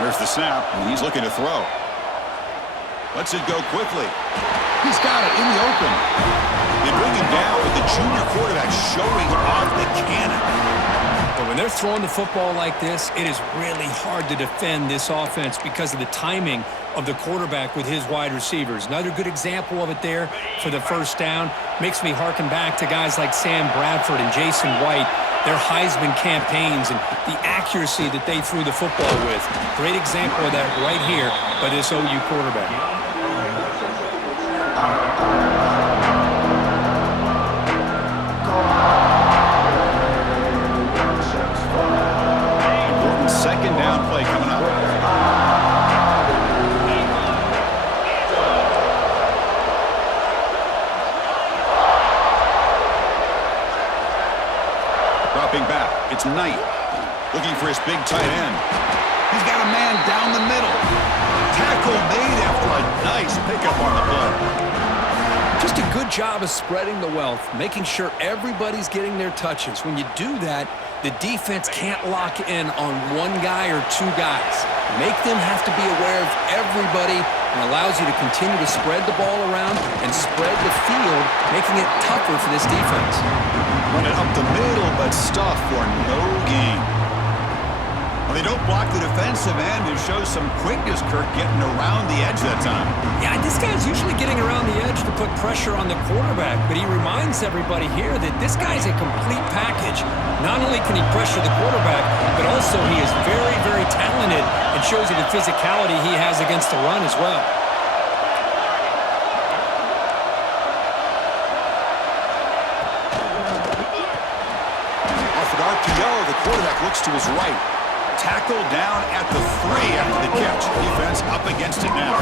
Here's the snap, and he's looking to throw. Lets it go quickly. He's got it in the open. They bring him down with the junior quarterback showing off the cannon. But when they're throwing the football like this, it is really hard to defend this offense because of the timing of the quarterback with his wide receivers. Another good example of it there for the first down. Makes me harken back to guys like Sam Bradford and Jason White, their Heisman campaigns and the accuracy that they threw the football with. Great example of that right here by this OU quarterback. Important second down play coming up. Dropping back, it's Knight. Looking for his big tight end. He's got a man down the middle. Tackle made after a nice pickup on the play. Just a good job of spreading the wealth, making sure everybody's getting their touches. When you do that, the defense can't lock in on one guy or two guys. Make them have to be aware of everybody and allows you to continue to spread the ball around and spread the field, making it tougher for this defense. Run it up the middle, but stuff for no gain. Well, they don't block the defensive end. It shows some quickness, Kirk, getting around the edge that time. Yeah, this guy's usually getting around the edge to put pressure on the quarterback, but he reminds everybody here that this guy's a complete package. Not only can he pressure the quarterback, but also he is very, very talented and shows you the physicality he has against the run as well. Off an RPO, the quarterback looks to his right. Tackle down at the 3 after the catch. Defense up against it now.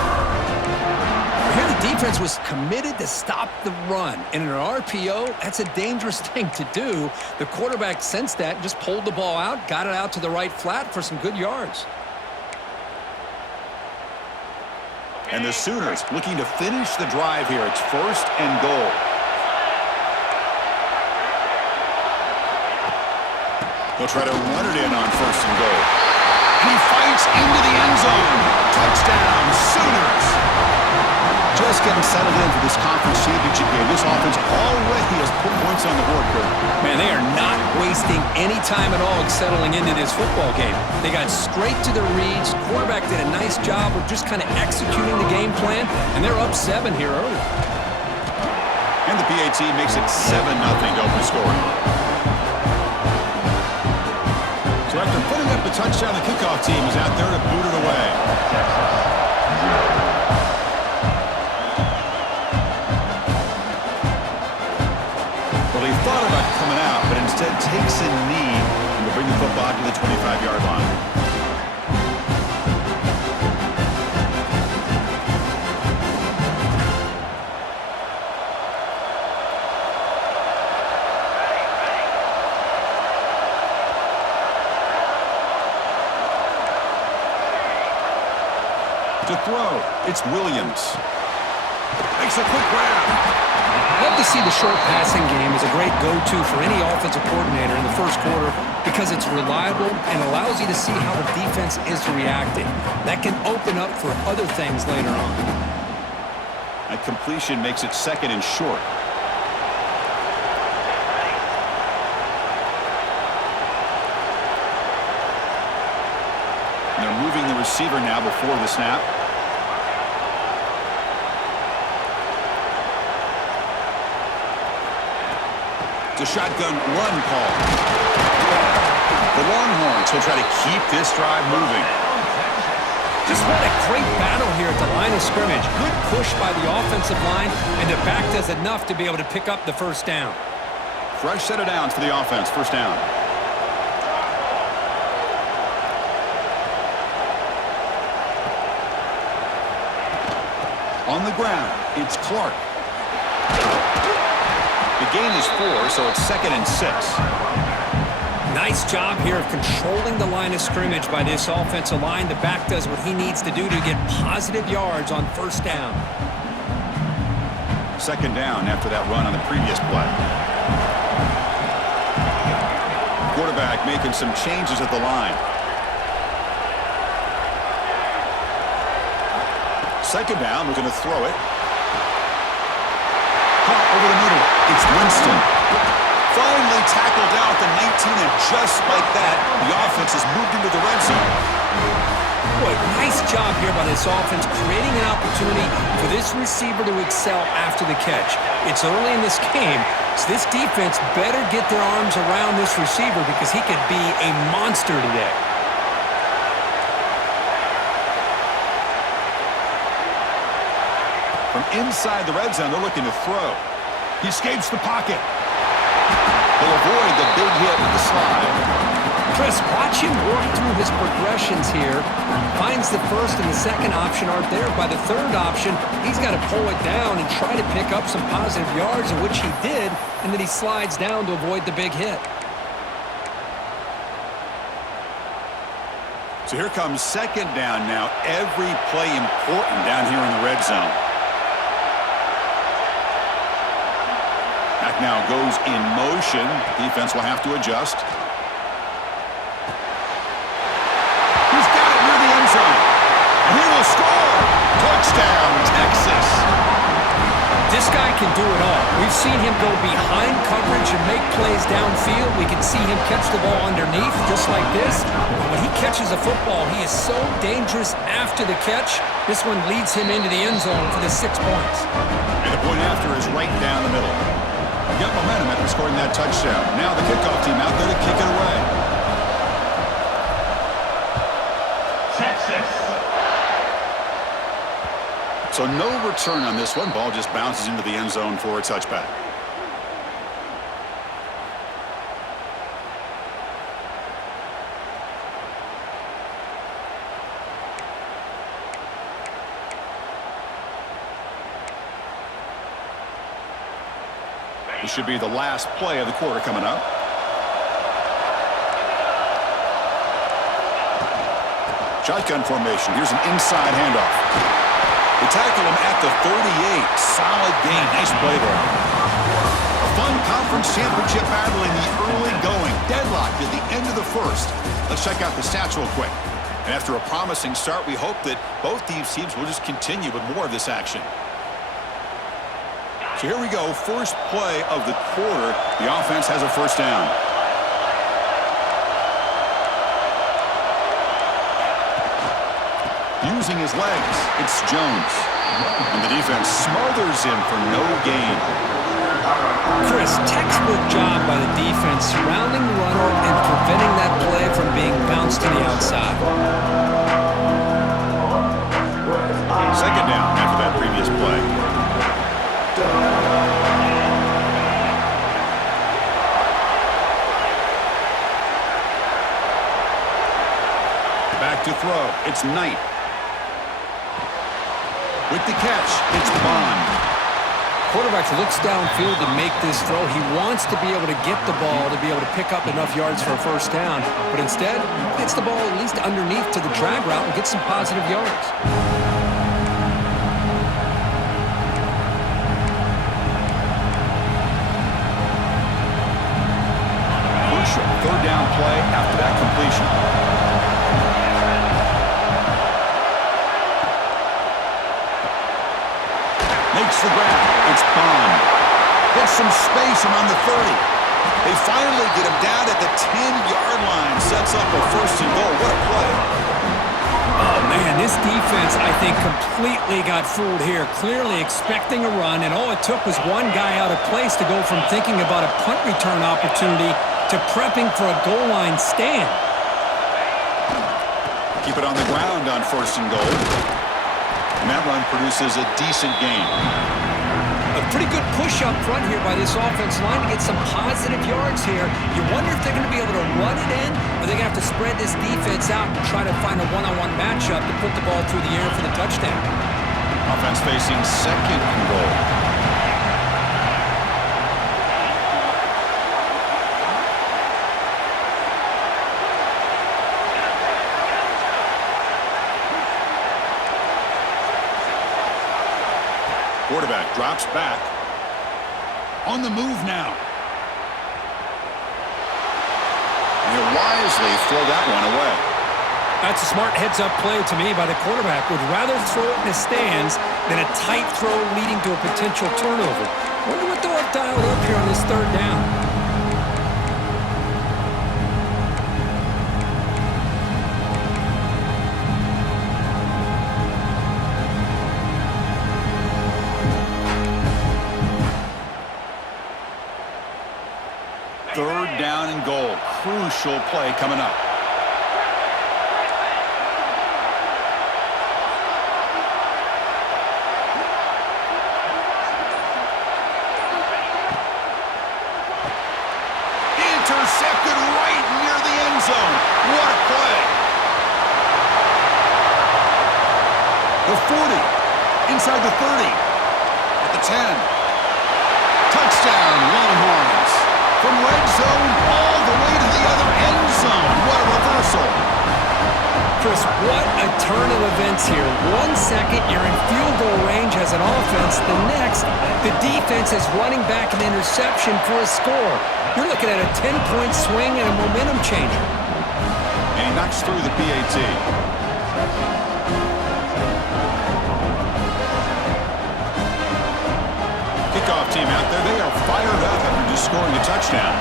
Here the defense was committed to stop the run. In an RPO, that's a dangerous thing to do. The quarterback sensed that and just pulled the ball out, got it out to the right flat for some good yards. And the Sooners looking to finish the drive here. It's 1st and goal. They'll try to run it in on 1st and goal. And he fights into the end zone. Touchdown, Sooners. Just getting settled in for this conference championship game. This offense already has put points on the board, Kurt. Man, they are not wasting any time at all settling into this football game. They got straight to their reads. Quarterback did a nice job of just kind of executing the game plan, and they're up 7 here early. And the PAT makes it 7-0 to open scoring. So after putting up the touchdown, the kickoff team is out there to boot it away. Well, he thought about coming out, but instead takes a knee and will bring the football to the 25-yard line. To throw, it's Williams. Makes a quick grab. Love to see the short passing game as a great go-to for any offensive coordinator in the first quarter because it's reliable and allows you to see how the defense is reacting. That can open up for other things later on. That completion makes it 2nd and short. And they're moving the receiver now before the snap. It's a shotgun run call. The Longhorns will try to keep this drive moving. Just what a great battle here at the line of scrimmage. Good push by the offensive line, and the back does enough to be able to pick up the first down. Fresh set of downs for the offense. First down. On the ground, it's Clark. The gain is 4, so it's 2nd and 6. Nice job here of controlling the line of scrimmage by this offensive line. The back does what he needs to do to get positive yards on first down. 2nd down after that run on the previous play. Quarterback making some changes at the line. Second down, looking to throw it. Caught over the middle. It's Winston. Finally tackled out at the 19, and just like that, the offense has moved into the red zone. Boy, nice job here by this offense, creating an opportunity for this receiver to excel after the catch. It's early in this game, so this defense better get their arms around this receiver because he could be a monster today. From inside the red zone, they're looking to throw. He escapes the pocket. He'll avoid the big hit with the slide. Chris, watch him work through his progressions here. Finds the first and the second option aren't there. By the third option, he's got to pull it down and try to pick up some positive yards, in which he did, and then he slides down to avoid the big hit. So here comes second down now. Every play important down here in the red zone. Back now goes in motion. Defense will have to adjust. He's got it near the end zone. And he will score. Touchdown, Texas. This guy can do it all. We've seen him go behind coverage and make plays downfield. We can see him catch the ball underneath, just like this. And when he catches a football, he is so dangerous after the catch. This one leads him into the end zone for the 6 points. And the point after is right down the middle. Got momentum after scoring that touchdown. Now the kickoff team out there to kick it away. Texas. So no return on this one. Ball just bounces into the end zone for a touchback. This should be the last play of the quarter coming up. Shotgun formation. Here's an inside handoff. They tackle him at the 38. Solid gain. Nice play there. A fun conference championship battle in the early going. Deadlocked at the end of the first. Let's check out the stats real quick. And after a promising start, we hope that both these teams will just continue with more of this action. So here we go, first play of the quarter. The offense has a first down. Using his legs, it's Jones. And the defense smothers him for no gain. Chris, textbook job by the defense surrounding the runner and preventing that play from being bounced to the outside. Second down after that previous play. Back to throw. It's Knight. With the catch, it's Bond. Quarterback looks downfield to make this throw. He wants to be able to get the ball to be able to pick up enough yards for a first down. But instead, he gets the ball at least underneath to the drag route and gets some positive yards. Third down play after that completion. Makes the grab. It's Bond. Gets some space around the 30. They finally get him down at the 10-yard line. Sets up a first and goal. What a play. Oh, man, this defense, I think, completely got fooled here. Clearly expecting a run, and all it took was one guy out of place to go from thinking about a punt return opportunity to prepping for a goal line stand. Keep it on the ground on first and goal. And that run produces a decent gain. A pretty good push up front here by this offense line to get some positive yards here. You wonder if they're going to be able to run it in, or they're going to have to spread this defense out and try to find a one-on-one matchup to put the ball through the air for the touchdown. Offense facing second and goal. Quarterback drops back. On the move now. And he'll wisely throw that one away. That's a smart heads-up play to me by the quarterback. Would rather throw it in the stands than a tight throw leading to a potential turnover. Wonder what they'll have dialed up here on this third down. Third down and goal. Crucial play coming up. Intercepted right near the end zone. What a play. The 40. Inside the 30. At the 10. Touchdown, Longhorns. From red zone all the way to the other end zone. What a reversal. Chris, what a turn of events here. 1 second, you're in field goal range as an offense. The next, the defense is running back an interception for a score. You're looking at a 10-point swing and a momentum changer. And he knocks through the PAT. Kickoff team out there. They are fired up after just scoring a touchdown.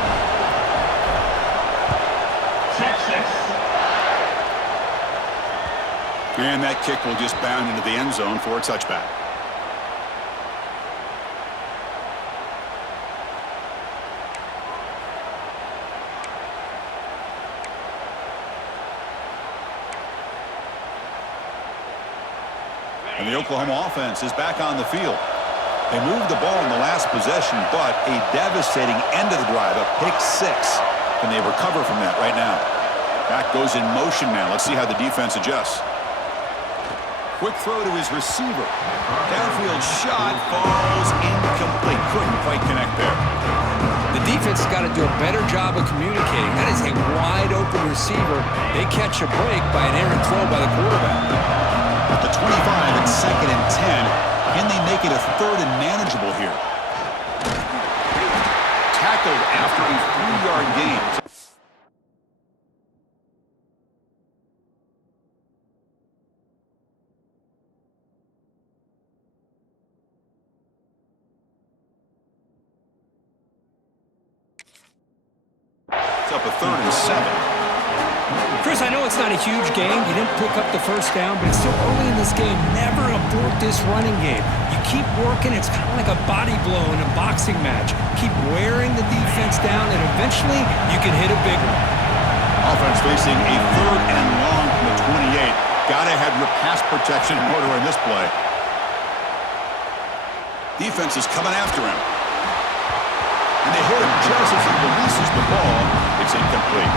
And that kick will just bound into the end zone for a touchback. And the Oklahoma offense is back on the field. They moved the ball in the last possession, but a devastating end of the drive, a pick six. Can they recover from that right now? Back goes in motion now. Let's see how the defense adjusts. Quick throw to his receiver. Downfield shot falls incomplete. Couldn't quite connect there. The defense has got to do a better job of communicating. That is a wide-open receiver. They catch a break by an errant throw by the quarterback. At the 25 and 2nd and 10. Can they make it a third and manageable here? Tackled after a 3-yard gain. It's up a 3rd and 7. Chris, I know it's not a huge game. You didn't pick up the first down, but it's still early in this game. Never abort this running game. You keep working. It's kind of like a body blow in a boxing match. Keep wearing the defense down, and eventually you can hit a big one. Offense facing a 3rd and long from the 28. Gotta have your pass protection in order in this play. Defense is coming after him. And they hit him just as he releases the ball. It's incomplete.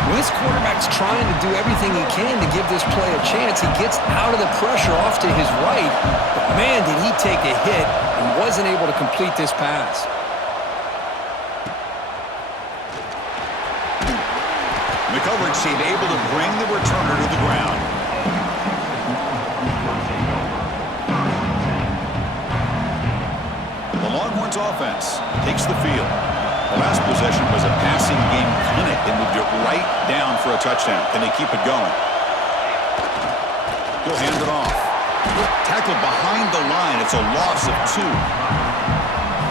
When this quarterback's trying to do everything he can to give this play a chance, he gets out of the pressure off to his right. But man, did he take a hit and wasn't able to complete this pass. The coverage team able to bring the returner to the ground. The Longhorns offense takes the field. The last possession was a passing game clinic. They moved it right down for a touchdown. Can they keep it going? He'll hand it off. Tackled behind the line. It's a loss of 2.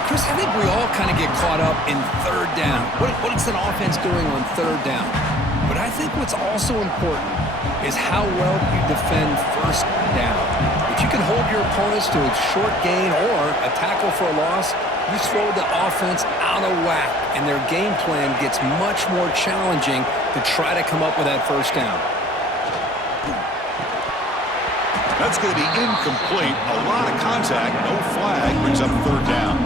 Chris, I think we all kind of get caught up in third down. What is an offense doing on third down? But I think what's also important is how well you defend first down. If you can hold your opponents to a short gain or a tackle for a loss, you throw the offense out of whack, and their game plan gets much more challenging to try to come up with that first down. That's going to be incomplete. A lot of contact, no flag, brings up 3rd down.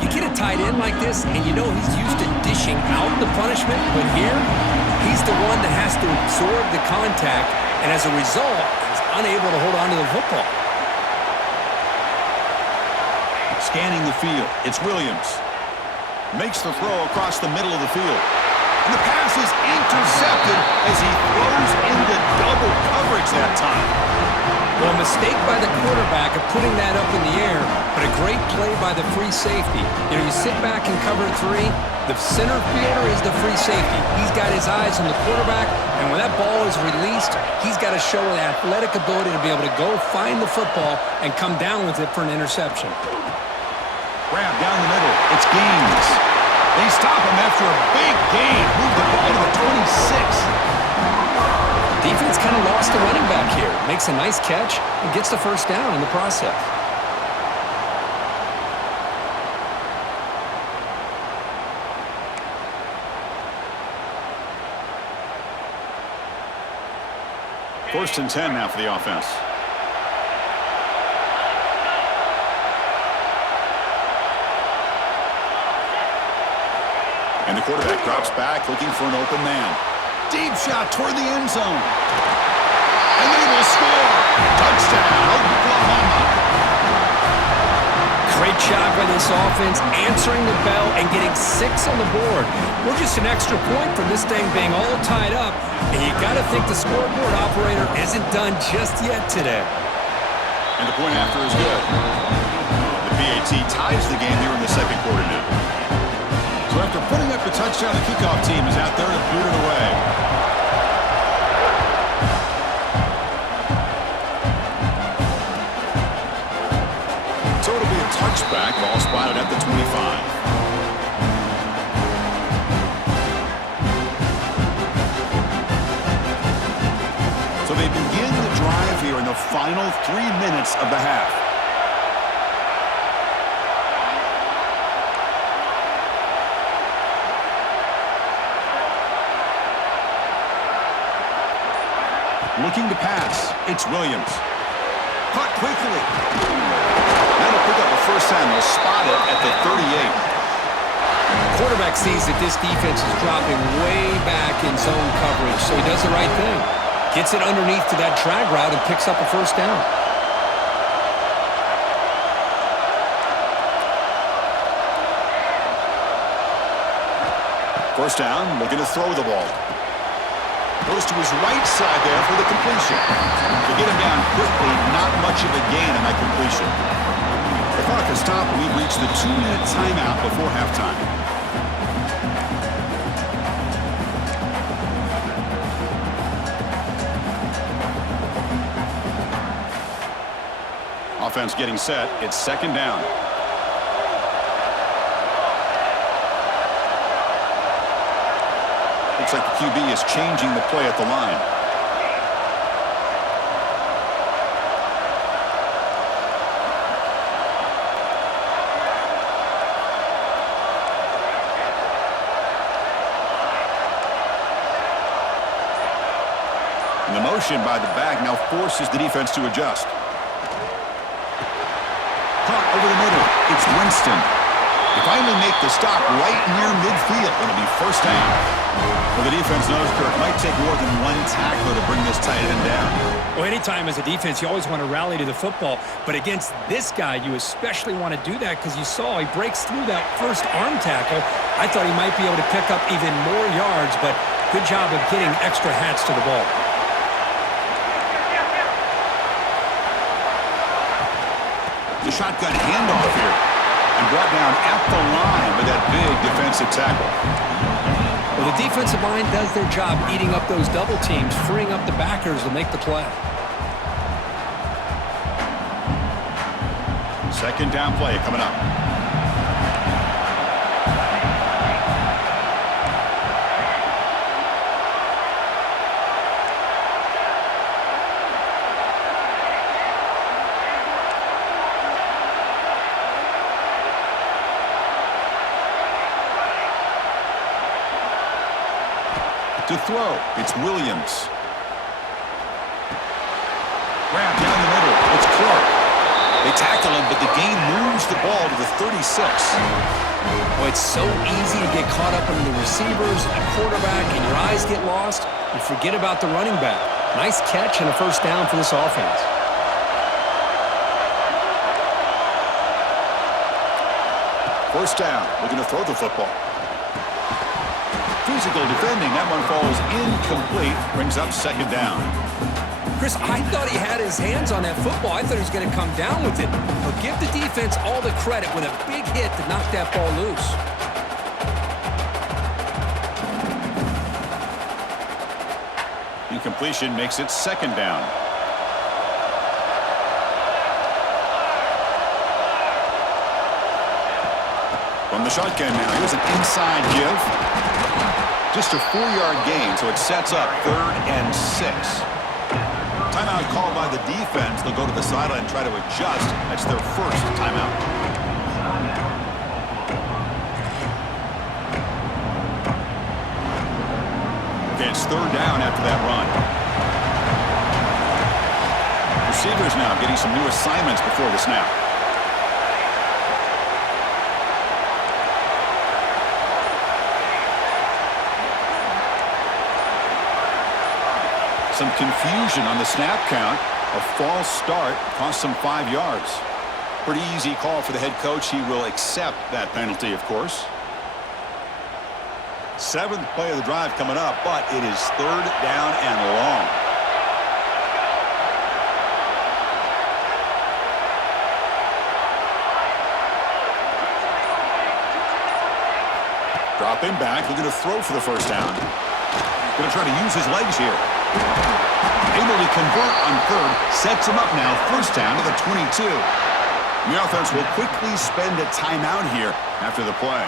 You get a tight end like this, and you know he's used to dishing out the punishment, but here, he's the one that has to absorb the contact, and as a result, he's unable to hold on to the football. Scanning the field, it's Williams. Makes the throw across the middle of the field. And the pass is intercepted as he throws into double coverage that time. Well, a mistake by the quarterback of putting that up in the air, but a great play by the free safety. You know, you sit back and cover 3. The center fielder is the free safety. He's got his eyes on the quarterback, and when that ball is released, he's got to show an athletic ability to be able to go find the football and come down with it for an interception. Grab down the middle. It's Gaines. They stop him after a big gain. Move the ball to the 26. Defense kind of lost the running back here. Makes a nice catch and gets the first down in the process. First and 10 now for the offense. And the quarterback drops back looking for an open man. Deep shot toward the end zone. And they will score. Touchdown, Oklahoma. Great job by this offense, answering the bell and getting 6 on the board. We're just an extra point from this thing being all tied up, and you got to think the scoreboard operator isn't done just yet today. And the point after is good. The PAT ties the game here in the second quarter now. So after putting up the touchdown, the kickoff team is out there to boot it away. So it'll be a touchback, ball spotted at the 25. So they begin the drive here in the final 3 minutes of the half. Looking to pass. It's Williams. Caught quickly. That'll pick up a first down. They'll spot it at the 38. Quarterback sees that this defense is dropping way back in zone coverage, so he does the right thing. Gets it underneath to that drag route and picks up a first down. First down, looking to throw the ball. Goes to his right side there for the completion. To get him down quickly, not much of a gain on that completion. The clock has stopped, and we've reached the 2-minute timeout before halftime. Offense getting set. It's second down. Looks like the QB is changing the play at the line. And the motion by the back now forces the defense to adjust. Caught over the middle. It's Winston. They finally make the stop right near midfield. It'll be first down. Well, the defense knows it might take more than one tackler to bring this tight end down. Well, anytime as a defense, you always want to rally to the football. But against this guy, you especially want to do that because you saw he breaks through that first arm tackle. I thought he might be able to pick up even more yards, but good job of getting extra hats to the ball. The shotgun handoff here. And brought down at the line with that big defensive tackle. Well, the defensive line does their job eating up those double teams, freeing up the backers to make the play. Second down play coming up. To throw, it's Williams. Grab down the middle, it's Clark. They tackle him, but the gain moves the ball to the 36. Oh, it's so easy to get caught up in the receivers and the quarterback, and your eyes get lost. You forget about the running back. Nice catch and a first down for this offense. First down, looking to throw the football. physical defending. That one falls incomplete. Brings up second down. Chris, I thought he had his hands on that football. I thought he was going to come down with it. But give the defense all the credit with a big hit to knock that ball loose. Incompletion makes it second down. From the shotgun now, here's an inside give. Just a 4-yard gain, so it sets up 3rd and 6. Timeout called by the defense. They'll go to the sideline and try to adjust. That's their first timeout. Okay, it's 3rd down after that run. Receivers now getting some new assignments before the snap. Some confusion on the snap count. A false start cost them 5 yards. Pretty easy call for the head coach. He will accept that penalty, of course. 7th play of the drive coming up, but it is 3rd down and long. Dropping back, looking to throw for the first down. Going to try to use his legs here. Able to convert on 3rd, sets him up now, first down to the 22. The offense will quickly spend a timeout here after the play.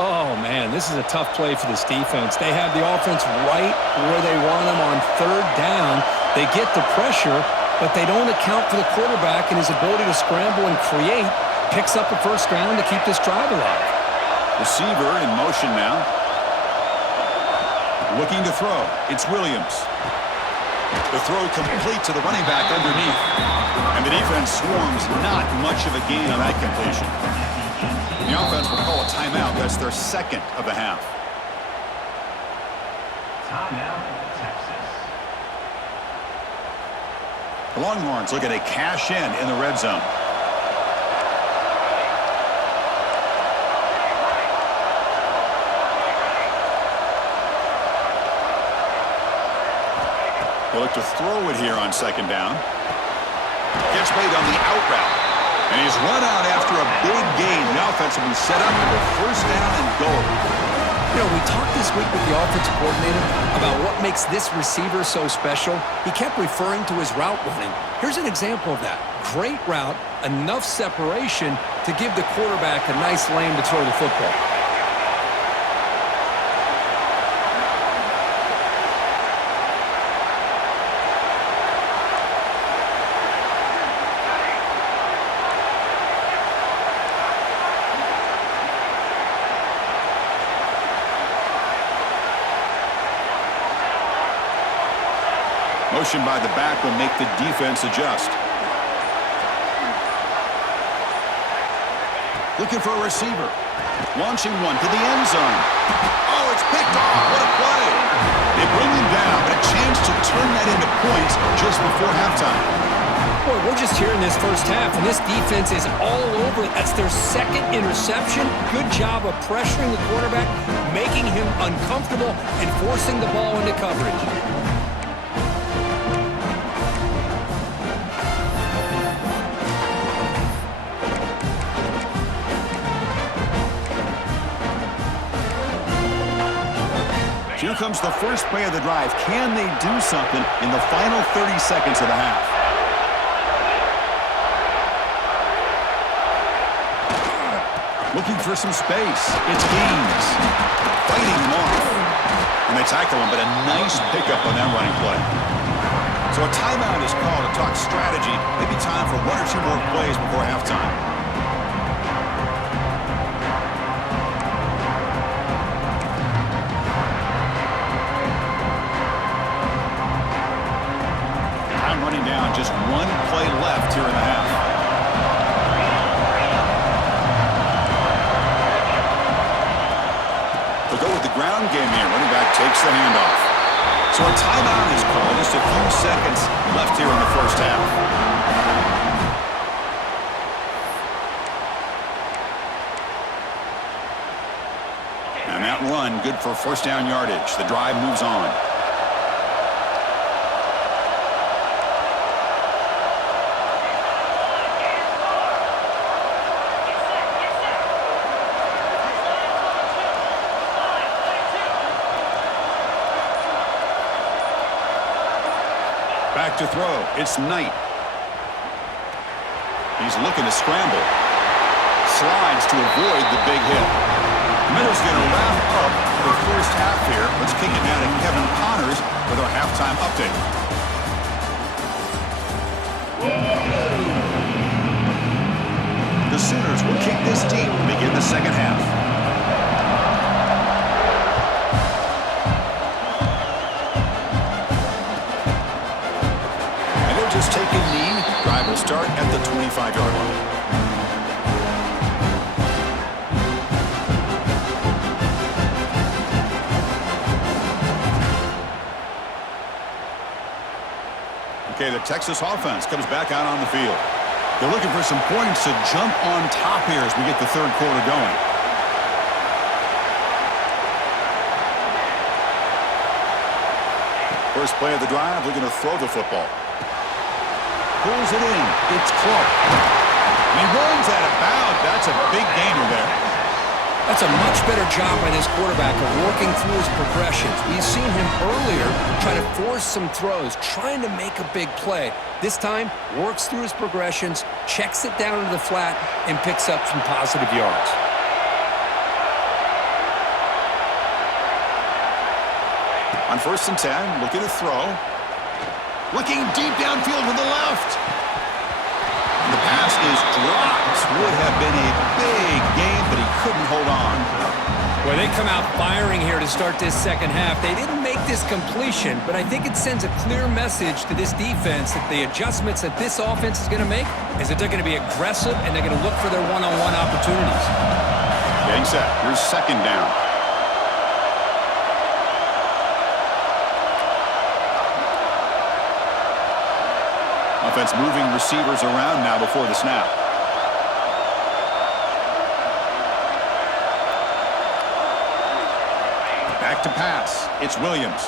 Oh, man, this is a tough play for this defense. They have the offense right where they want them on 3rd down. They get the pressure, but they don't account for the quarterback and his ability to scramble and create. Picks up a first down to keep this drive alive. Receiver in motion now. Looking to throw. It's Williams. The throw complete to the running back underneath. And the defense swarms. Not much of a gain on that completion. The offense will call a timeout. That's their 2nd of the half. Timeout, Texas. The Longhorns looking to cash in the red zone. They'll look to throw it here on 2nd down. Gets made on the out route. And he's run out after a big gain. The offense will be set up for a first down and goal. You know, we talked this week with the offensive coordinator about what makes this receiver so special. He kept referring to his route running. Here's an example of that. Great route, enough separation to give the quarterback a nice lane to throw the football. Motion by the back will make the defense adjust. Looking for a receiver. Launching one to the end zone. Oh, it's picked off. What a play. They bring him down, but a chance to turn that into points just before halftime. Boy, we're just here in this first half, and this defense is all over it. That's their 2nd interception. Good job of pressuring the quarterback, making him uncomfortable, and forcing the ball into coverage. Here comes the first play of the drive. Can they do something in the final 30 seconds of the half? Looking for some space. It's Gaines. Fighting him off. And they tackle him, but a nice pickup on that running play. So a timeout is called to talk strategy. Maybe time for 1 or 2 more plays before halftime. Running down, just 1 play left here in the half. They'll go with the ground game here. Running back takes the handoff. So a timeout is called. Just a few seconds left here in the first half. And that run, good for first down yardage. The drive moves on. Back to throw. It's Knight. He's looking to scramble. Slides to avoid the big hit. Miller's going to wrap up the first half here. Let's kick it now to Kevin Connors with our halftime update. The Sooners will kick this deep to begin the second half. And they're just taking knee. Drive will start at the 25-yard line. Okay, the Texas offense comes back out on the field. They're looking for some points to jump on top here as we get the third quarter going. First play of the drive, looking to throw the football. Pulls it in. It's Clark. He runs out of bounds. That's a big gainer there. That's a much better job by this quarterback of working through his progressions. We've seen him earlier try to force some throws, trying to make a big play. This time, works through his progressions, checks it down into the flat, and picks up some positive yards. On 1st and 10, looking to throw. Looking deep downfield to the left. The pass is dropped. Would have been a big game, but he couldn't hold on. Well, they come out firing here to start this second half. They didn't make this completion, but I think it sends a clear message to this defense that the adjustments that this offense is going to make is that they're going to be aggressive and they're going to look for their one-on-one opportunities. Getting set. Here's second down. Offense moving receivers around now before the snap. Back to pass. It's Williams.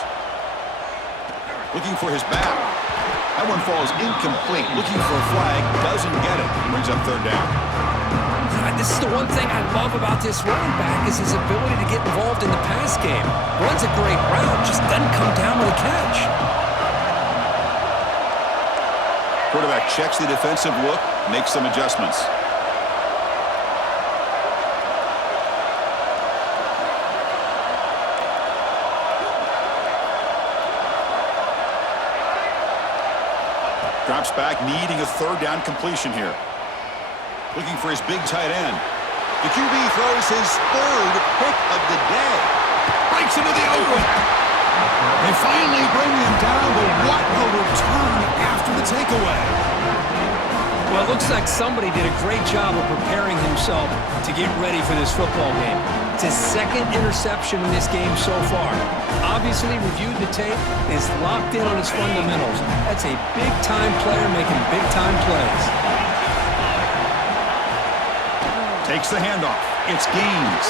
Looking for his back. That one falls incomplete. Looking for a flag. Doesn't get it. Brings up third down. This is the one thing I love about this running back is his ability to get involved in the pass game. Runs a great route, just doesn't come down with a catch. Quarterback checks the defensive look, makes some adjustments. Drops back, needing a third down completion here. Looking for his big tight end. The QB throws his third pick of the day. Breaks into the open. They finally bring him down, but what a return after the takeaway. Well, it looks like somebody did a great job of preparing himself to get ready for this football game. It's his second interception in this game so far. Obviously reviewed the tape, is locked in on his fundamentals. That's a big-time player making big-time plays. Takes the handoff. It's Gaines.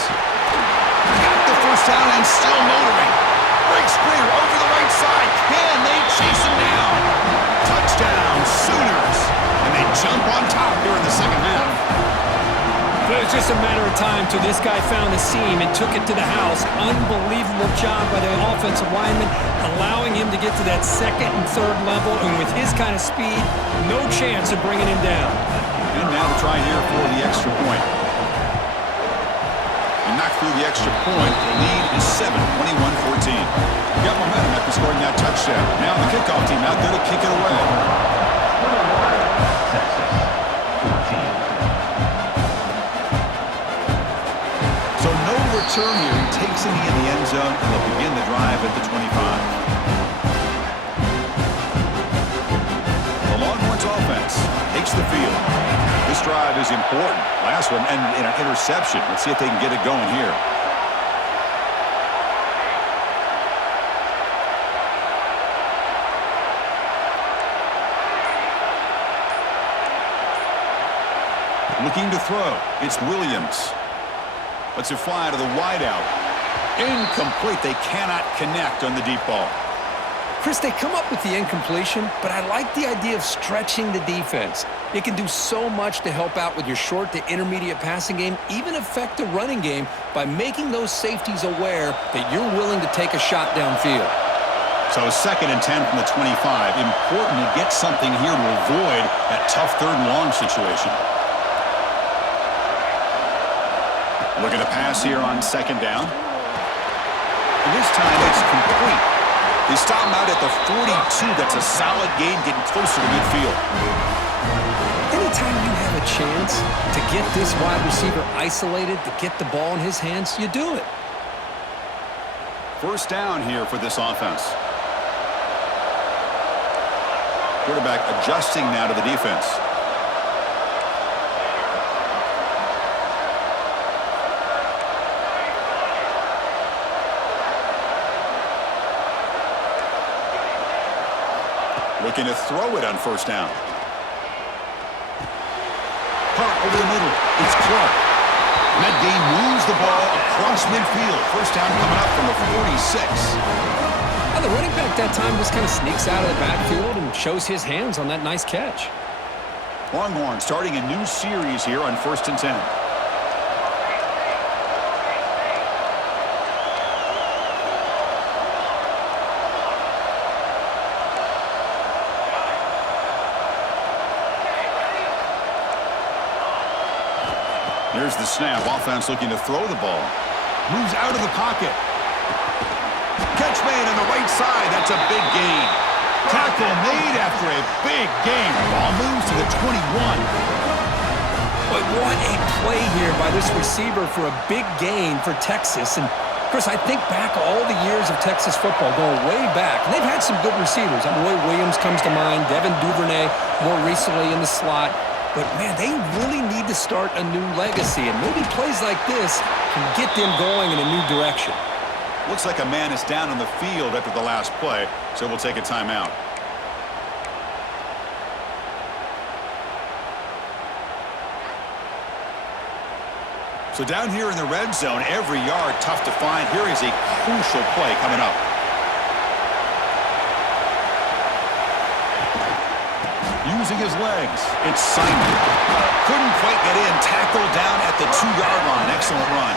Got the first down and still motoring. Breaks clear over the right side. Can they chase him down? Touchdown, Sooners. And they jump on top here in the second half. It was just a matter of time till this guy found the seam and took it to the house. Unbelievable job by the offensive lineman, allowing him to get to that second and third level. And with his kind of speed, no chance of bringing him down. And now to try here for the extra point. And knocked through the extra point. The lead is 7, 21-14. Got momentum after scoring that touchdown. Now the kickoff team out there to kick it away. So no return here. He takes it in the end zone, and they'll begin the drive at the 25. The Longhorns offense takes the field. This drive is important. Last one ended in an interception. Let's see if they can get it going here. Looking to throw. It's Williams. Lets it fly to the wideout. Incomplete. They cannot connect on the deep ball. Chris, they come up with the incompletion, but I like the idea of stretching the defense. It can do so much to help out with your short to intermediate passing game, even affect the running game by making those safeties aware that you're willing to take a shot downfield. So 2nd and 10 from the 25. Important to get something here to avoid that tough 3rd and long situation. Looking to pass here on 2nd down. And this time it's complete. They stop him out at the 42. That's a solid gain, getting closer to midfield. Anytime you have a chance to get this wide receiver isolated, to get the ball in his hands, you do it. 1st down here for this offense. Quarterback adjusting now to the defense. Looking to throw it on 1st down. Hart over the middle. It's Clark. And that gain moves the ball across midfield. 1st down coming up from the 46. The running back that time just kind of sneaks out of the backfield and shows his hands on that nice catch. Longhorn starting a new series here on 1st and 10. Here's the snap. Offense looking to throw the ball. Moves out of the pocket. Catch made on the right side. That's a big gain. Tackle made after a big gain. Ball moves to the 21. But what a play here by this receiver for a big gain for Texas. And, Chris, I think back all the years of Texas football, going way back. And they've had some good receivers. Roy Williams comes to mind, Devin Duvernay more recently in the slot. But, man, they really need to start a new legacy. And maybe plays like this can get them going in a new direction. Looks like a man is down on the field after the last play, so we'll take a timeout. So down here in the red zone, every yard tough to find. Here is a crucial play coming up. Using his legs, it's Simon. Couldn't quite get in. Tackled down at the 2-yard line. Excellent run.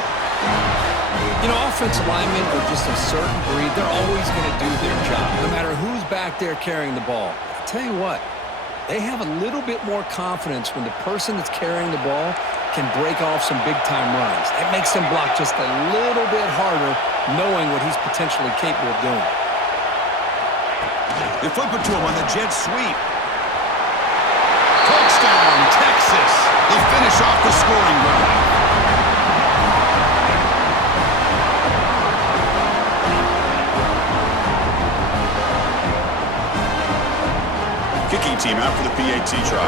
You know, offensive linemen are just a certain breed. They're always going to do their job, no matter who's back there carrying the ball. I'll tell you what, they have a little bit more confidence when the person that's carrying the ball can break off some big-time runs. That makes them block just a little bit harder, knowing what he's potentially capable of doing. They flip it to him on the jet sweep. Touchdown, Texas. They finish off the scoring drive. Kicking team out for the PAT try.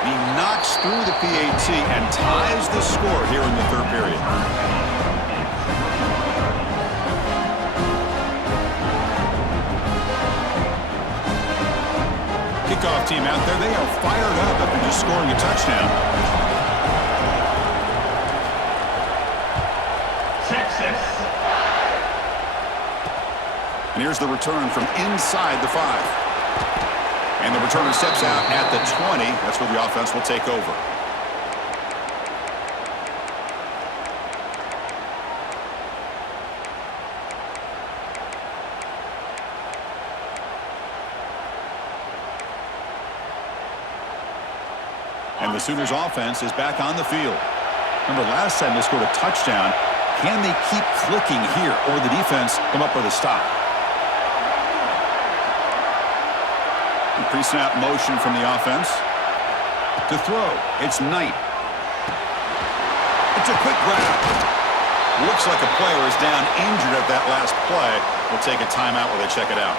He knocks through the PAT and ties the score here in the 3rd period. Kickoff team out there. They are fired up after just scoring a touchdown. Texas. And here's the return from inside the 5. And the returner steps out at the 20. That's where the offense will take over. And the Sooners offense is back on the field. Remember, last time they scored a touchdown. Can they keep clicking here, or the defense come up with a stop? Pre-snap motion from the offense. To throw, it's Knight. It's a quick grab. Looks like a player is down injured at that last play. We'll take a timeout while they check it out.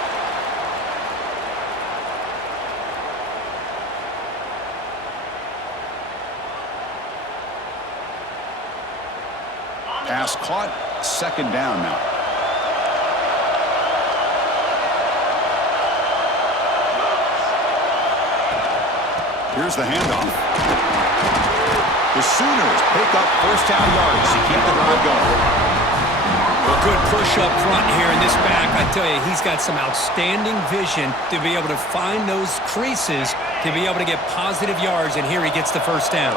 Pass caught, 2nd down now. Here's the handoff. The Sooners pick up first down yards to keep the drive going. A good push up front here in this back. I tell you, he's got some outstanding vision to be able to find those creases, to be able to get positive yards, and here he gets the first down.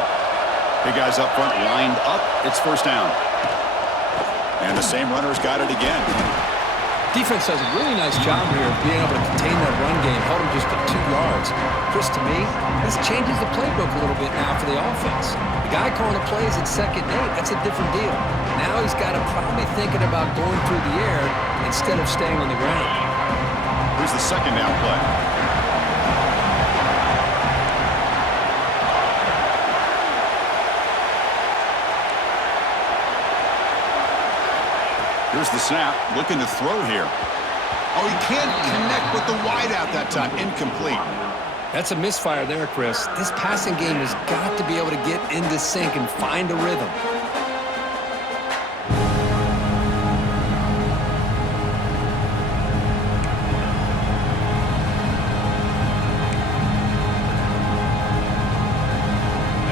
Big guys up front lined up. It's first down. And the same runner's got it again. Defense does a really nice job here of being able to contain that run game, held him just to 2 yards. Chris, to me, this changes the playbook a little bit now for the offense. The guy calling the plays at 2nd and 8, that's a different deal. Now he's got to probably thinking about going through the air instead of staying on the ground. Here's the second down play. Here's the snap, looking to throw here. Oh, he can't connect with the wideout that time. Incomplete. That's a misfire there, Chris. This passing game has got to be able to get into sync and find a rhythm.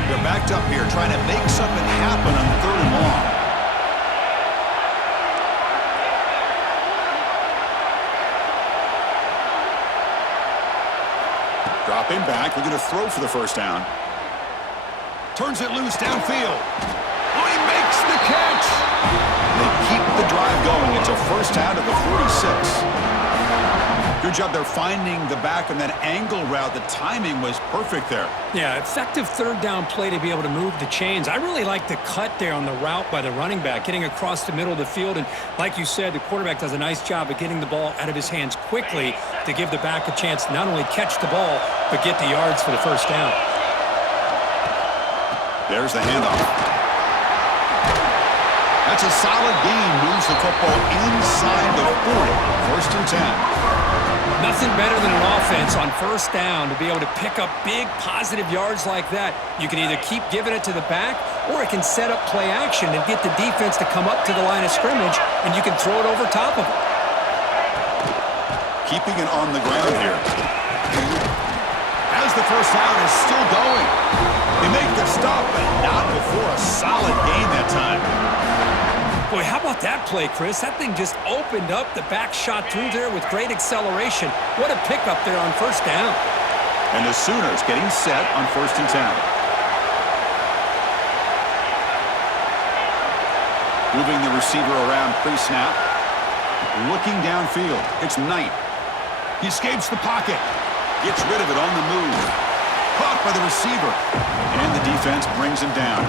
They're backed up here, trying to make something happen on 3rd and long. Dropping back, looking to throw for the first down. Turns it loose downfield. Oh, he makes the catch! They keep the drive going. It's a first down at the 46. Good job there finding the back on that angle route. The timing was perfect there. Yeah, effective 3rd down play to be able to move the chains. I really like the cut there on the route by the running back, getting across the middle of the field. And like you said, the quarterback does a nice job of getting the ball out of his hands quickly to give the back a chance to not only catch the ball, but get the yards for the first down. There's the handoff. That's a solid gain. Moves the football inside the 40. 1st and 10. Nothing better than an offense on first down to be able to pick up big positive yards like that. You can either keep giving it to the back, or it can set up play action and get the defense to come up to the line of scrimmage, and you can throw it over top of it. Keeping it on the ground here. As the first down is still going. They make the stop, but not before a solid gain that time. Boy, how about that play, Chris? That thing just opened up. The back shot through there with great acceleration. What a pickup there on first down. And the Sooners getting set on 1st and 10. Moving the receiver around pre-snap. Looking downfield. It's Knight. He escapes the pocket. Gets rid of it on the move. Caught by the receiver. And the defense brings him down.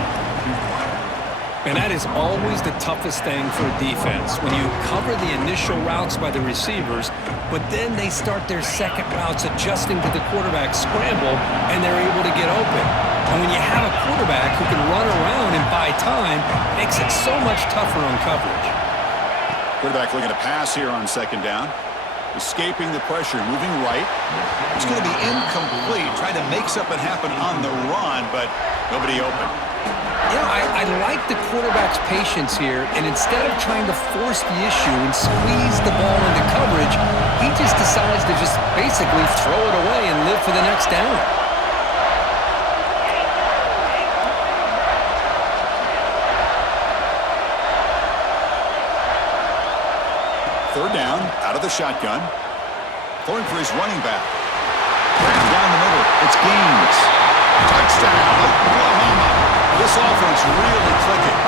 And that is always the toughest thing for a defense, when you cover the initial routes by the receivers, but then they start their second routes adjusting to the quarterback scramble, and they're able to get open. And when you have a quarterback who can run around and buy time, it makes it so much tougher on coverage. Quarterback looking to pass here on 2nd down. Escaping the pressure, moving right. It's going to be incomplete. Trying to make something happen on the run, but nobody open. You know, I like the quarterback's patience here, and instead of trying to force the issue and squeeze the ball into coverage, he just decides to just basically throw it away and live for the next down. Third down, out of the shotgun. Throwing for his running back. Down the middle, it's Gaines. Touchdown, Oklahoma. This offense really clicking.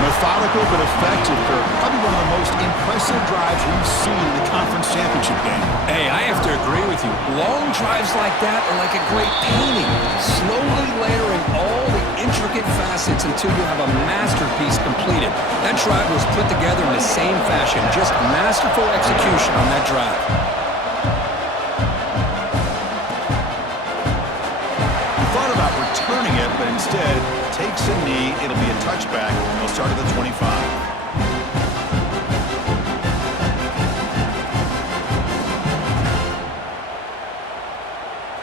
Methodical but effective, Kirk. Probably one of the most impressive drives we've seen in the conference championship game. Hey, I have to agree with you. Long drives like that are like a great painting, slowly layering all the intricate facets until you have a masterpiece completed. That drive was put together in the same fashion, just masterful execution on that drive. Thought about returning it, but instead takes a knee. It'll be a touchback. They'll start at the 25.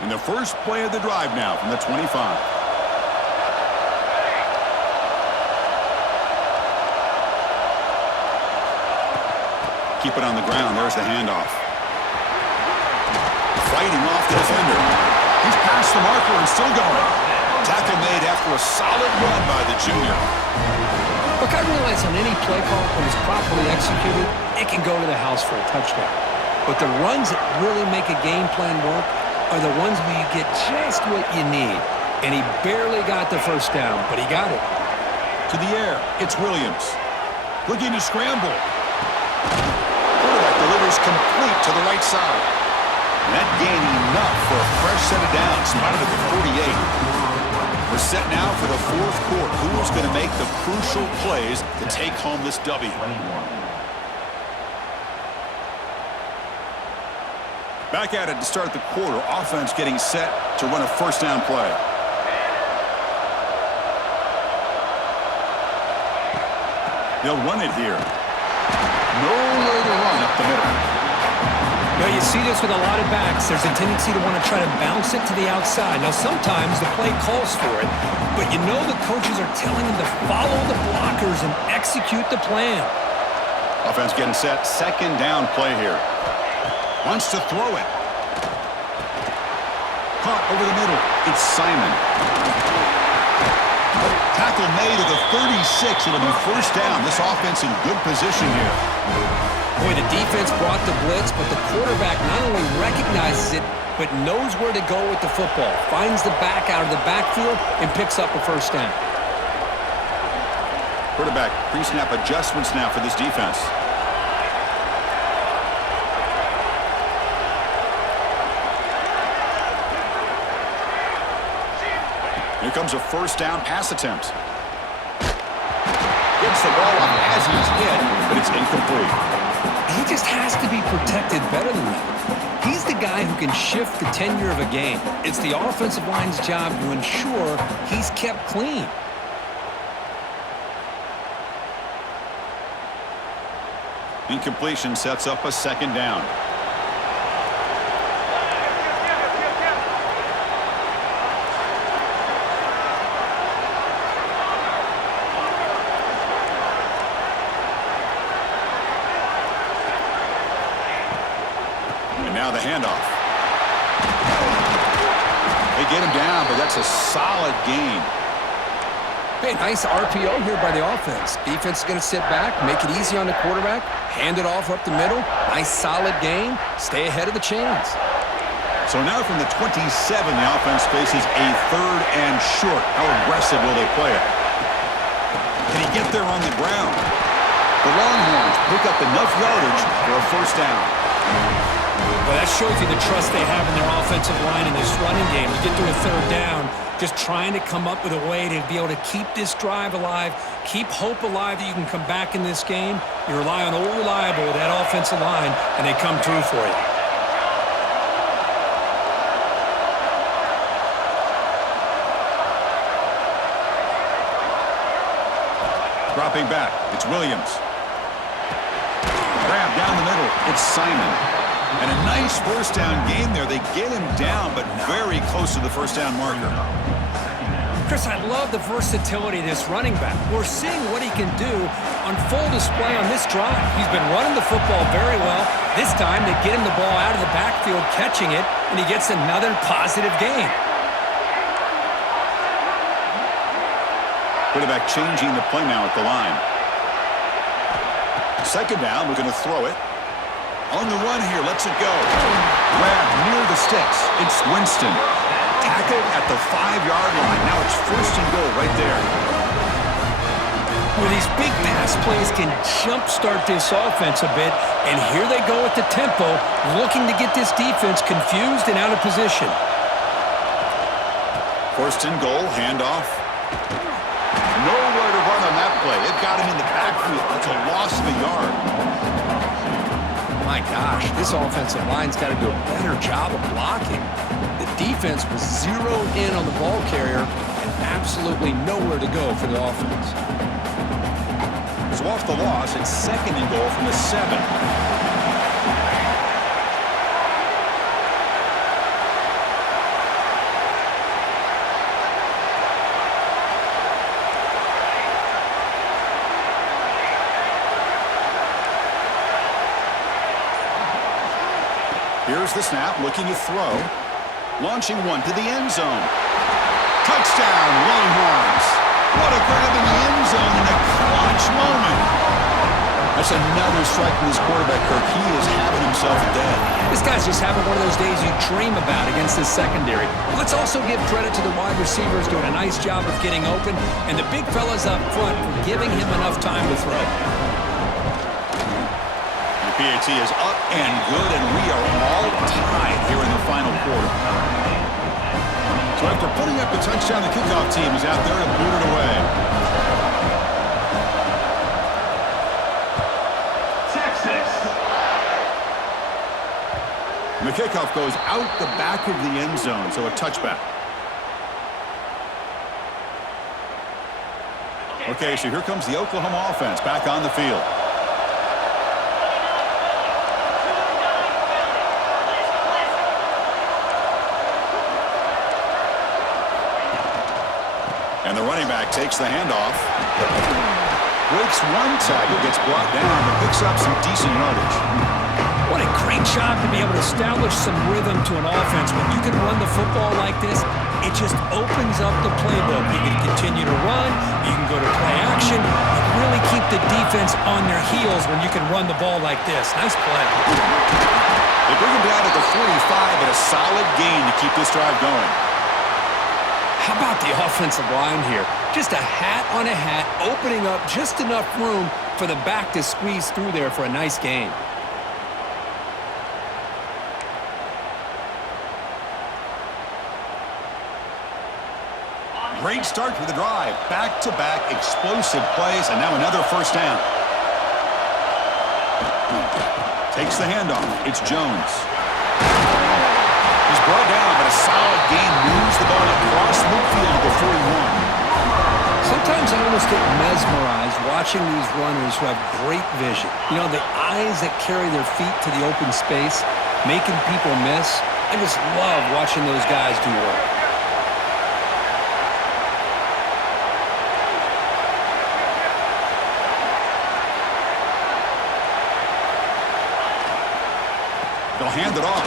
And the first play of the drive now from the 25. Keep it on the ground. There's the handoff. Fighting off the defender. He's past the marker and still going. Tackle made after a solid run by the junior. Look, I realize on any play call, when it's properly executed, it can go to the house for a touchdown. But the runs that really make a game plan work are the ones where you get just what you need. And he barely got the first down, but he got it. To the air, it's Williams. Looking to scramble. Quarterback delivers complete to the right side. And that gained enough for a fresh set of downs, spotted at the 48. We're set now for the fourth quarter. Who's going to make the crucial plays to take home this W? Back at it to start the quarter. Offense getting set to run a first down play. They'll run it here. Nowhere to run up the middle. Now, you see this with a lot of backs. There's a tendency to want to try to bounce it to the outside. Now, sometimes the play calls for it, but you know the coaches are telling them to follow the blockers and execute the plan. Offense getting set. Second down play here. Wants to throw it. Caught over the middle. It's Simon. Tackle made at the 36. It'll be first down. This offense in good position here. Boy, the defense brought the blitz, but the quarterback not only recognizes it, but knows where to go with the football. Finds the back out of the backfield and picks up a first down. Quarterback pre-snap adjustments now for this defense. Here comes a first down pass attempt. Gets the ball off as he's hit, but it's incomplete. He just has to be protected better than that. He's the guy who can shift the tenure of a game. It's the offensive line's job to ensure he's kept clean. Incompletion sets up a second down. And now the handoff. They get him down, but that's a solid gain. Hey, nice RPO here by the offense. Defense is going to sit back, make it easy on the quarterback, hand it off up the middle. Nice solid gain. Stay ahead of the chains. So now from the 27, the offense faces a third and short. How aggressive will they play it? Can he get there on the ground? The Longhorns pick up enough yardage for a first down. Well, that shows you the trust they have in their offensive line in this running game. You get to a third down, just trying to come up with a way to be able to keep this drive alive, keep hope alive that you can come back in this game. You rely on old reliable with that offensive line, and they come through for you. Dropping back, it's Williams. Grab down the middle, it's Simon. And a nice first down game there. They get him down, but very close to the first down marker. Chris, I love the versatility of this running back. We're seeing what he can do on full display on this drive. He's been running the football very well. This time, they get him the ball out of the backfield, catching it, and he gets another positive gain. Quarterback changing the play now at the line. Second down, we're going to throw it. On the run here, lets it go. Grab near the sticks. It's Winston. Tackled at the 5-yard line. Now it's first and goal right there. Well, these big pass plays can jumpstart this offense a bit, and here they go at the tempo, looking to get this defense confused and out of position. First and goal, handoff. Nowhere to run on that play. They've got him in the backfield. That's a loss of a yard. My gosh, this offensive line's got to do a better job of blocking. The defense was zeroed in on the ball carrier and absolutely nowhere to go for the offense. So off the loss, it's second and goal from the 7. Here's the snap, looking to throw. Launching one to the end zone. Touchdown, Longhorns. What a grab in the end zone in a clutch moment. That's another strike from his quarterback, Kirk. He is having himself a day. This guy's just having one of those days you dream about against this secondary. But let's also give credit to the wide receivers doing a nice job of getting open, and the big fellas up front for giving him enough time to throw. The PAT is up and good, and we are all tied here in the final quarter. So after putting up the touchdown, the kickoff team is out there to boot it away. The kickoff goes out the back of the end zone, so a touchback. Okay, so here comes the Oklahoma offense back on the field. And the running back takes the handoff. Breaks one tackle, gets brought down, but picks up some decent yardage. What a great job to be able to establish some rhythm to an offense. When you can run the football like this, it just opens up the playbook. You can continue to run. You can go to play action. You can really keep the defense on their heels when you can run the ball like this. Nice play. They bring him down at the 45, but a solid gain to keep this drive going. How about the offensive line here? Just a hat on a hat, opening up just enough room for the back to squeeze through there for a nice gain. Great start to the drive. Back-to-back explosive plays, and now another first down. Takes the handoff. It's Jones. He's brought down, but a solid gain moves the ball across midfield to the 41. Sometimes I almost get mesmerized watching these runners who have great vision. You know, the eyes that carry their feet to the open space, making people miss. I just love watching those guys do work. They'll hand it off.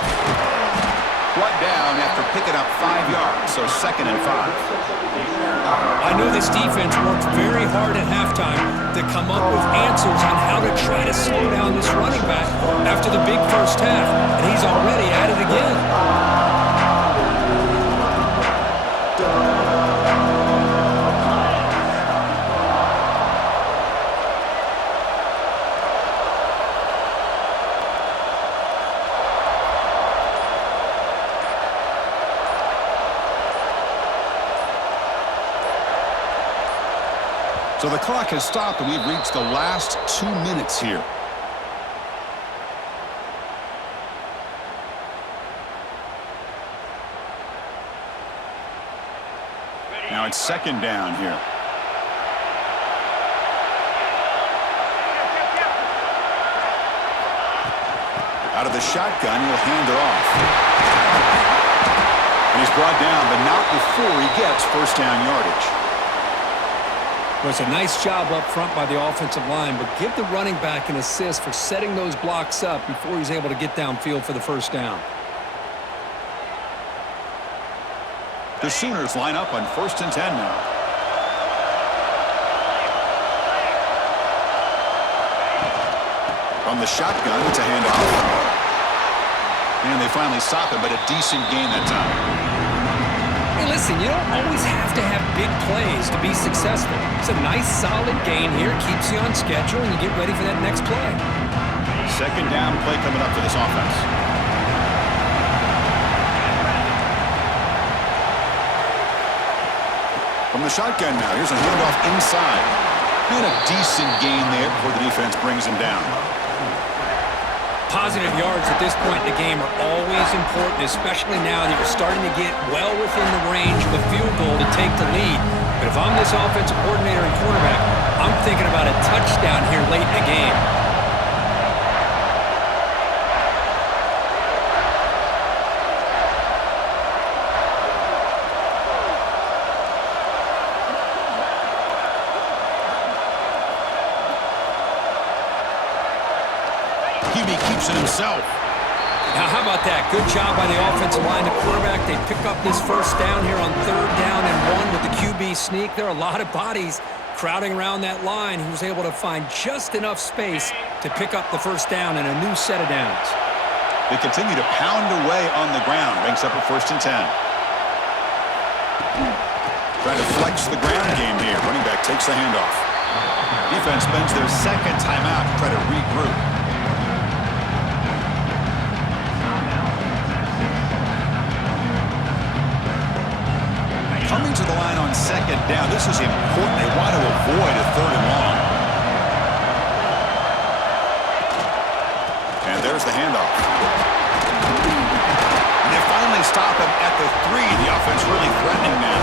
Brought down after picking up 5 yards, so 2nd and 5. I know this defense worked very hard at halftime to come up with answers on how to try to slow down this running back after the big first half, and he's already at it again. So the clock has stopped, and we've reached the last 2 minutes here. Now it's 2nd down here. Out of the shotgun, he'll hand it off. And he's brought down, but not before he gets first down yardage. Well, it's a nice job up front by the offensive line, but give the running back an assist for setting those blocks up before he's able to get downfield for the first down. The Sooners line up on 1st and 10 now. From the shotgun, it's a handoff. And they finally stop it, but a decent gain that time. Hey, listen, you don't always have to have big plays to be successful. It's a nice, solid gain here. Keeps you on schedule, and you get ready for that next play. 2nd down play coming up for this offense. From the shotgun now, here's a handoff inside. And a decent gain there before the defense brings him down. Positive yards at this point in the game are always important, especially now that you're starting to get well within the range of a field goal to take the lead. But if I'm this offensive coordinator and quarterback, I'm thinking about a touchdown here late in the game. QB keeps it himself. Now, how about that? Good job by the offensive line. The quarterback, they pick up this first down here on 3rd down and 1 with the QB sneak. There are a lot of bodies crowding around that line. He was able to find just enough space to pick up the first down and a new set of downs. They continue to pound away on the ground. Brings up a 1st and 10. Trying to flex the ground game here. Running back takes the handoff. Defense spends their 2nd timeout to try to regroup. Coming to the line on 2nd down. This is important. They want to avoid a 3rd and long. And there's the handoff. And they finally stop him at the 3. The offense really threatening now.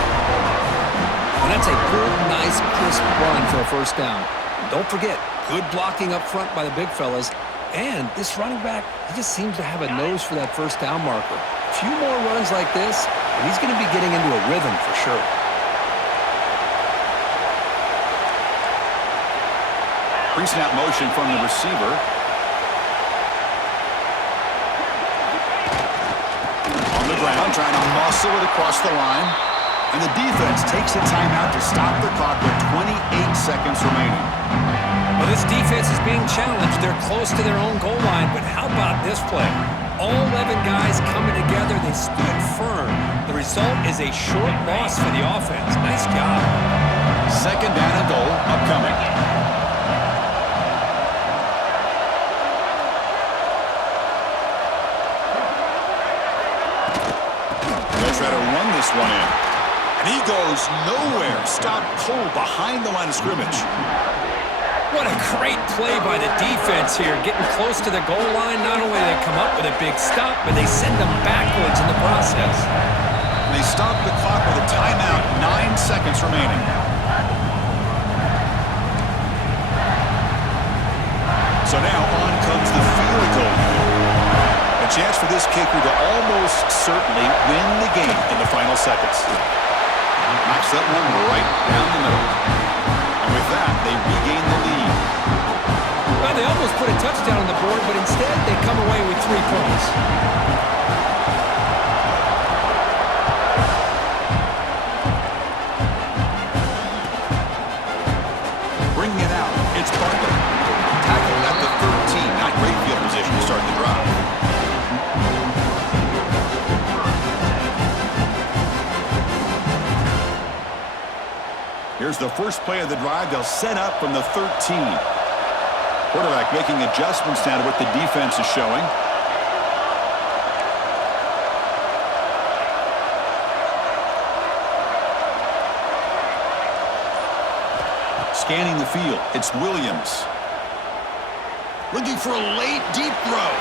And that's a good, nice, crisp run for a first down. Don't forget, good blocking up front by the big fellas. And this running back, he just seems to have a nose for that first down marker. A few more runs like this, and he's going to be getting into a rhythm for sure. Pre-snap motion from the receiver. On the ground, trying to muscle it across the line. And the defense takes a timeout to stop the clock with 28 seconds remaining. Well, this defense is being challenged. They're close to their own goal line, but how about this play? All 11 guys coming together. They stood firm. The result is a short loss for the offense. Nice job. 2nd down and goal upcoming. They'll try to run this one in. And he goes nowhere. Stop cold behind the line of scrimmage. What a great play by the defense here. Getting close to the goal line, not only do they come up with a big stop, but they send them backwards in the process. And they stop the clock with a timeout, 9 seconds remaining. So now on comes the field goal. A chance for this kicker to almost certainly win the game in the final seconds. Knocks that one right down the middle. And with that, they regain the lead. Well, they almost put a touchdown on the board, but instead they come away with 3 points. Bringing it out, it's Butler. Tackled at the 13. Not great field position to start the drive. Here's the first play of the drive. They'll set up from the 13. Quarterback making adjustments now to what the defense is showing. Scanning the field, it's Williams. Looking for a late, deep throw.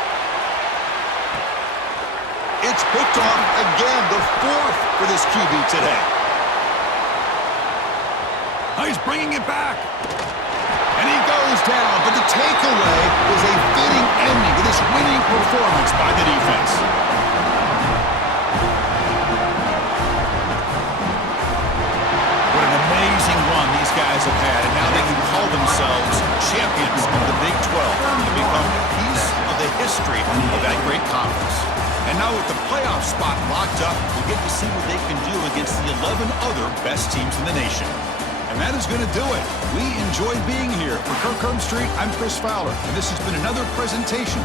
It's picked off again, the 4th for this QB today. He's bringing it back. And he goes down, but the takeaway is a fitting ending to this winning performance by the defense. What an amazing run these guys have had, and now they can call themselves champions of the Big 12 and become a piece of the history of that great conference. And now with the playoff spot locked up, we get to see what they can do against the 11 other best teams in the nation. And that is going to do it. We enjoyed being here. For Kirk Herbstreit, I'm Chris Fowler, and this has been another presentation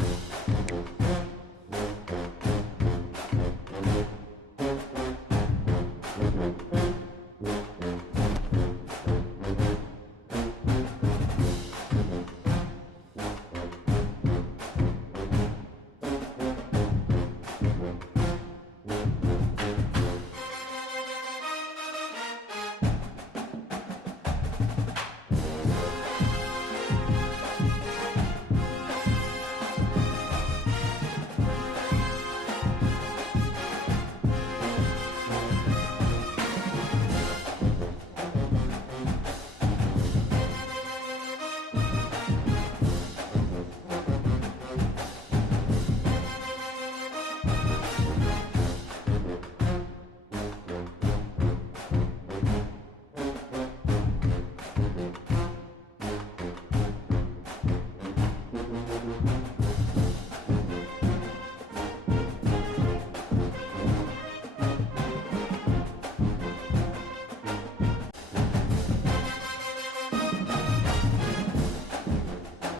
Texas.